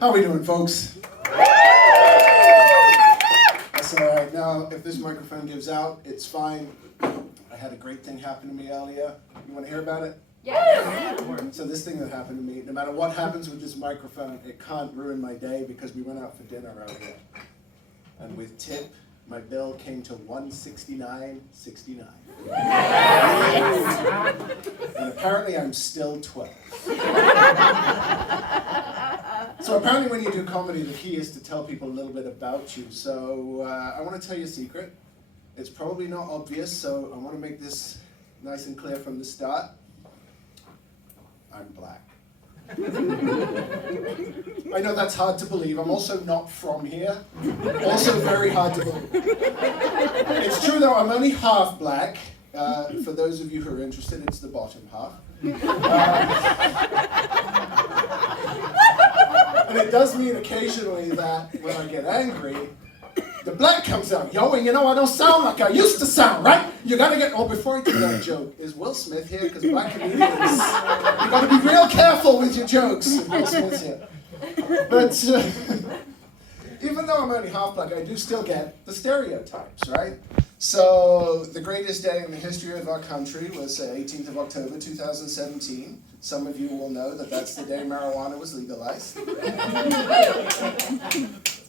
How we doing, folks? That's all right. Now, if this microphone gives out, it's fine. I had a great thing happen to me earlier. You want to hear about it? Yes! So this thing that happened to me, no matter what happens with this microphone, it can't ruin my day because we went out for dinner earlier. And with tip, my bill came to $169.69. And apparently I'm still 12. So apparently when you do comedy, the key is to tell people a little bit about you. So I want to tell you a secret. It's probably not obvious, so I want to make this nice and clear from the start. I'm black. I know that's hard to believe. I'm also not from here. Also very hard to believe. It's true though, I'm only half black. For those of you who are interested, it's the bottom half. And it does mean occasionally that when I get angry, the black comes out. Yo, and you know, I don't sound like I used to sound, right? You gotta get, oh, before I do that joke, is Will Smith here? Because black comedians, you gotta be real careful with your jokes if Will Smith's here. But even though I'm only half black, I do still get the stereotypes, right? So the greatest day in the history of our country was 18th of October, 2017. Some of you will know that that's the day marijuana was legalized.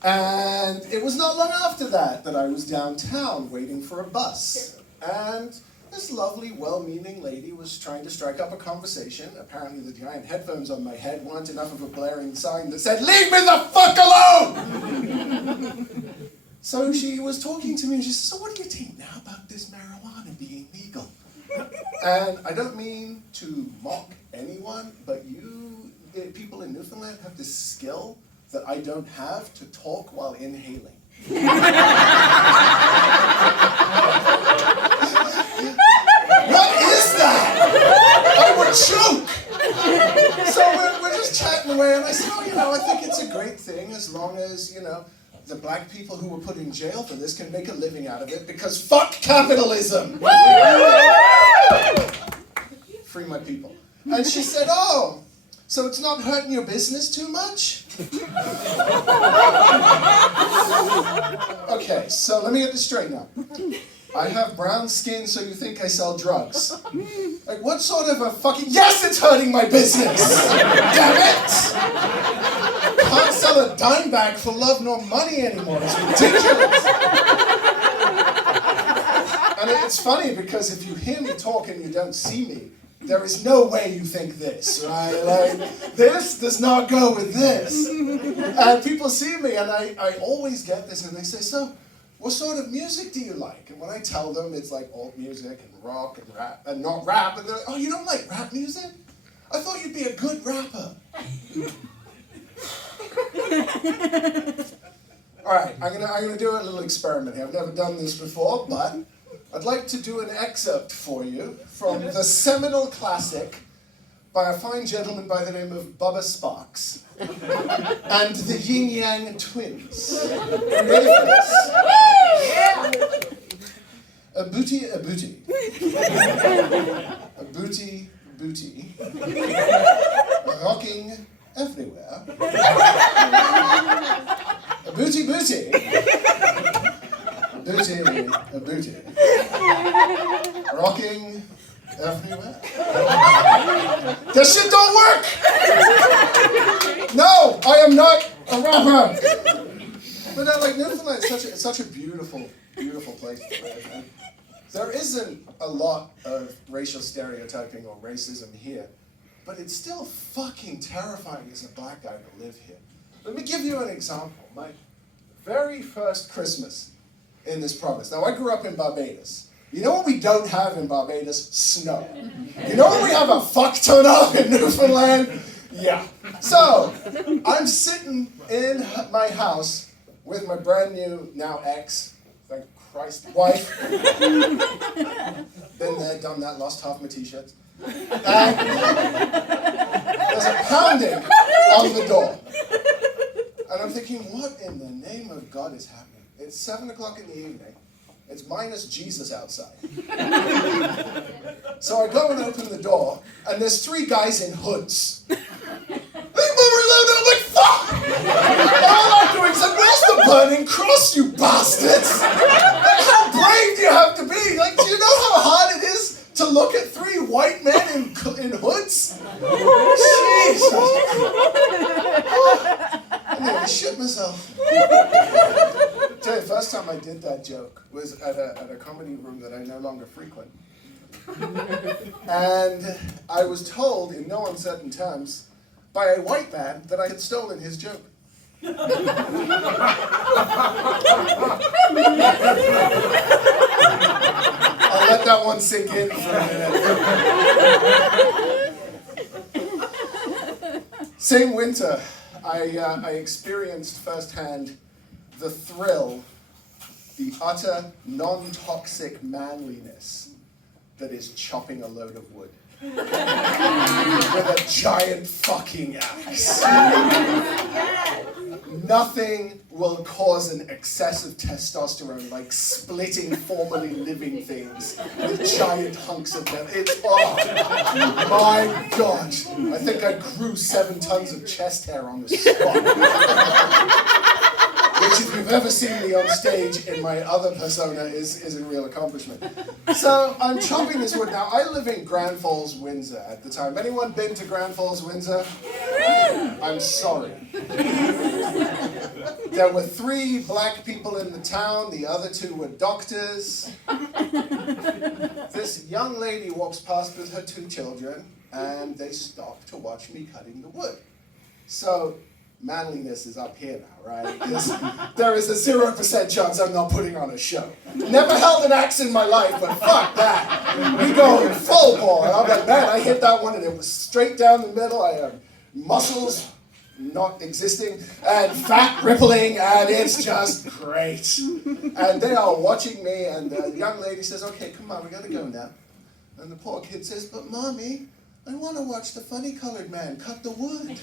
And it was not long after that I was downtown waiting for a bus. And this lovely, well-meaning lady was trying to strike up a conversation. Apparently the giant headphones on my head weren't enough of a blaring sign that said, "Leave me the fuck alone!" So she was talking to me and she said, "So what do you think now about this marijuana being legal?" And I don't mean to mock anyone, but people in Newfoundland have this skill that I don't have to talk while inhaling. What is that? I would choke! So we're just chatting away, and I said, oh, you know, I think it's a great thing as long as, you know, the black people who were put in jail for this can make a living out of it, because fuck capitalism! Free my people. And she said, oh, so it's not hurting your business too much? Okay, so let me get this straight now. I have brown skin, so you think I sell drugs. Like, what sort of a fucking... Yes, it's hurting my business! Damn it! Can't sell a dime bag for love nor money anymore. It's ridiculous. And it's funny because if you hear me talk and you don't see me, there is no way you think this, right? Like, this does not go with this. And people see me, and I always get this, and they say, so, what sort of music do you like? And when I tell them it's like alt music and rock and rap, and not rap, and they're like, oh, you don't like rap music? I thought you'd be a good rapper. All right, I'm gonna do a little experiment here. I've never done this before, but I'd like to do an excerpt for you from the seminal classic by a fine gentleman by the name of Bubba Sparks and the Yin Yang Twins. Are you ready for this? Yeah. A booty, a booty. A booty, booty. Rocking everywhere. A booty, booty. Booty, a booty. Rocking everywhere. This shit don't work! No, I am not a rapper! But no, like, Newfoundland is such a beautiful, beautiful place to live. And there isn't a lot of racial stereotyping or racism here, but it's still fucking terrifying as a black guy to live here. Let me give you an example. My very first Christmas in this province. Now, I grew up in Barbados. You know what we don't have in Barbados? Snow. You know what we have a fuck ton of in Newfoundland? Yeah. So, I'm sitting in my house with my brand new, now ex, thank Christ, wife. Been there, done that, lost half my t-shirts. And there's a pounding on the door. And I'm thinking, what in the name of God is happening? It's 7 o'clock in the evening. It's minus Jesus outside. So I go and open the door, and there's 3 guys in hoods. I'm like, fuck! All I'm doing is like, where's the burning cross, you bastards? Like, how brave do you have to be? Like, do you know how hard it is to look at 3 white men in hoods? Jesus. I nearly shit myself. Tell you, the first time I did that joke was at a comedy room that I no longer frequent. And I was told in no uncertain terms by a white man that I had stolen his joke. I'll let that one sink in for a minute. Same winter, I experienced firsthand the thrill, the utter non-toxic manliness that is chopping a load of wood with a giant fucking axe. Nothing will cause an excess of testosterone like splitting formerly living things with giant hunks of metal. It's, oh my God. I think I grew 7 tons of chest hair on the spot. Which, if you've ever seen me on stage in my other persona, is a real accomplishment. So I'm chopping this wood. Now, I live in Grand Falls, Windsor at the time. Anyone been to Grand Falls, Windsor? I'm sorry. There were 3 black people in the town. The other 2 were doctors. This young lady walks past with her 2 children, and they stop to watch me cutting the wood. So manliness is up here now, right? There is a 0% chance I'm not putting on a show. Never held an axe in my life, but fuck that. We go full bore. I'm like, man, I hit that one and it was straight down the middle. I have muscles not existing and fat rippling, and it's just great. And they are watching me, and the young lady says, okay, come on, we gotta go now. And the poor kid says, but mommy, I want to watch the funny colored man cut the wood.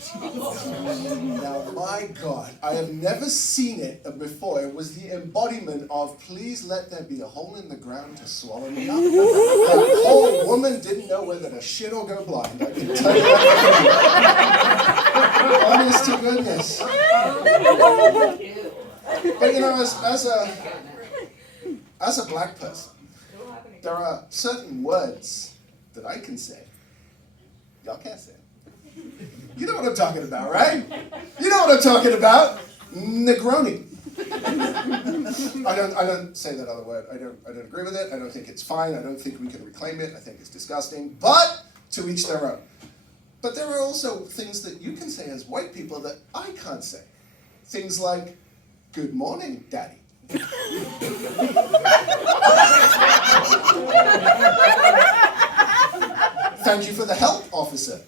Now, my God, I have never seen it before. It was the embodiment of, please let there be a hole in the ground to swallow me up. That whole woman didn't know whether to shit or go blind. I can tell you that. Honest to goodness. But you know, as a black person, there are certain words that I can say. Y'all can't say it. You know what I'm talking about, right? You know what I'm talking about. Negroni. I don't say that other word. I don't agree with it. I don't think it's fine. I don't think we can reclaim it. I think it's disgusting. But to each their own. But there are also things that you can say as white people that I can't say. Things like, good morning, Daddy. Thank you for the help, officer.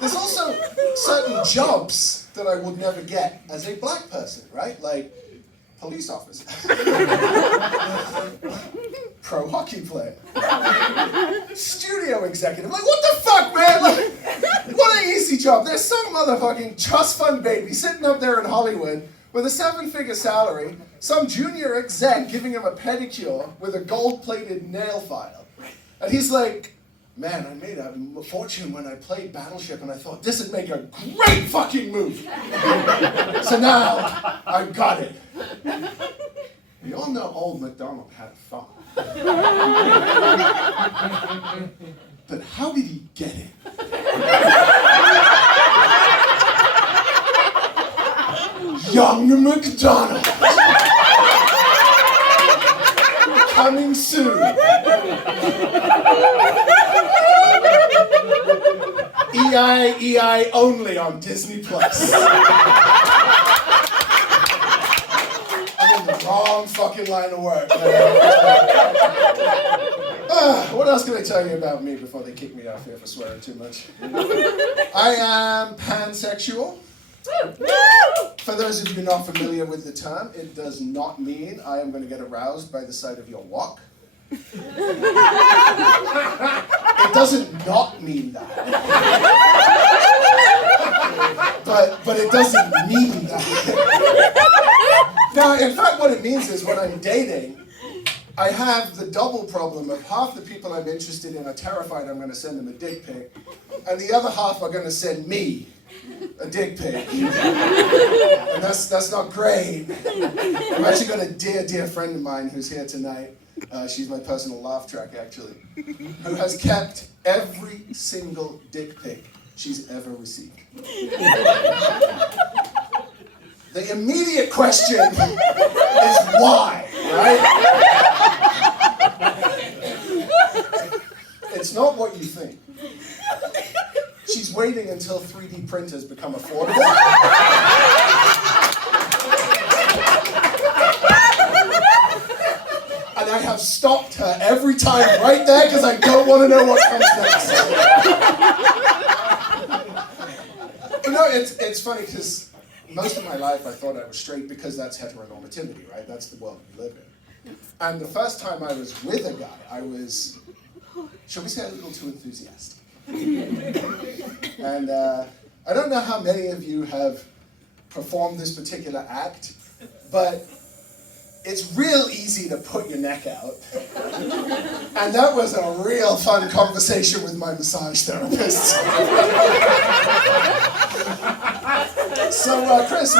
There's also certain jobs that I would never get as a black person, right? Like police officer. Pro hockey player. Studio executive. Like, what the fuck, man? Like, what an easy job. There's some motherfucking trust fund baby sitting up there in Hollywood with a 7-figure salary, some junior exec giving him a pedicure with a gold-plated nail file. And he's like, man, I made a fortune when I played Battleship, and I thought this would make a great fucking movie. So now, I've got it. We all know old MacDonald had a farm. But how did he get it? Young MacDonald. Coming soon. EI only on Disney Plus. I'm in the wrong fucking line of work. What else can I tell you about me before they kick me off here for swearing too much? I am pansexual. For those of you not familiar with the term, it does not mean I am going to get aroused by the sight of your walk. It doesn't not mean that. But it doesn't mean that. Now, in fact, what it means is when I'm dating, I have the double problem of half the people I'm interested in are terrified I'm going to send them a dick pic, and the other half are going to send me a dick pic. And that's not great. I've actually got a dear friend of mine who's here tonight. She's my personal laugh track, actually, who has kept every single dick pic she's ever received. The immediate question is why, right? It's not what you think. She's waiting until 3D printers become affordable. And I have stopped her every time right there because I don't want to know what comes next. But no, it's funny because most of my life I thought I was straight because that's heteronormativity, right? That's the world we live in. And the first time I was with a guy, I was, shall we say, a little too enthusiastic. And I don't know how many of you have performed this particular act, but it's real easy to put your neck out. And that was a real fun conversation with my massage therapist. So, Chris,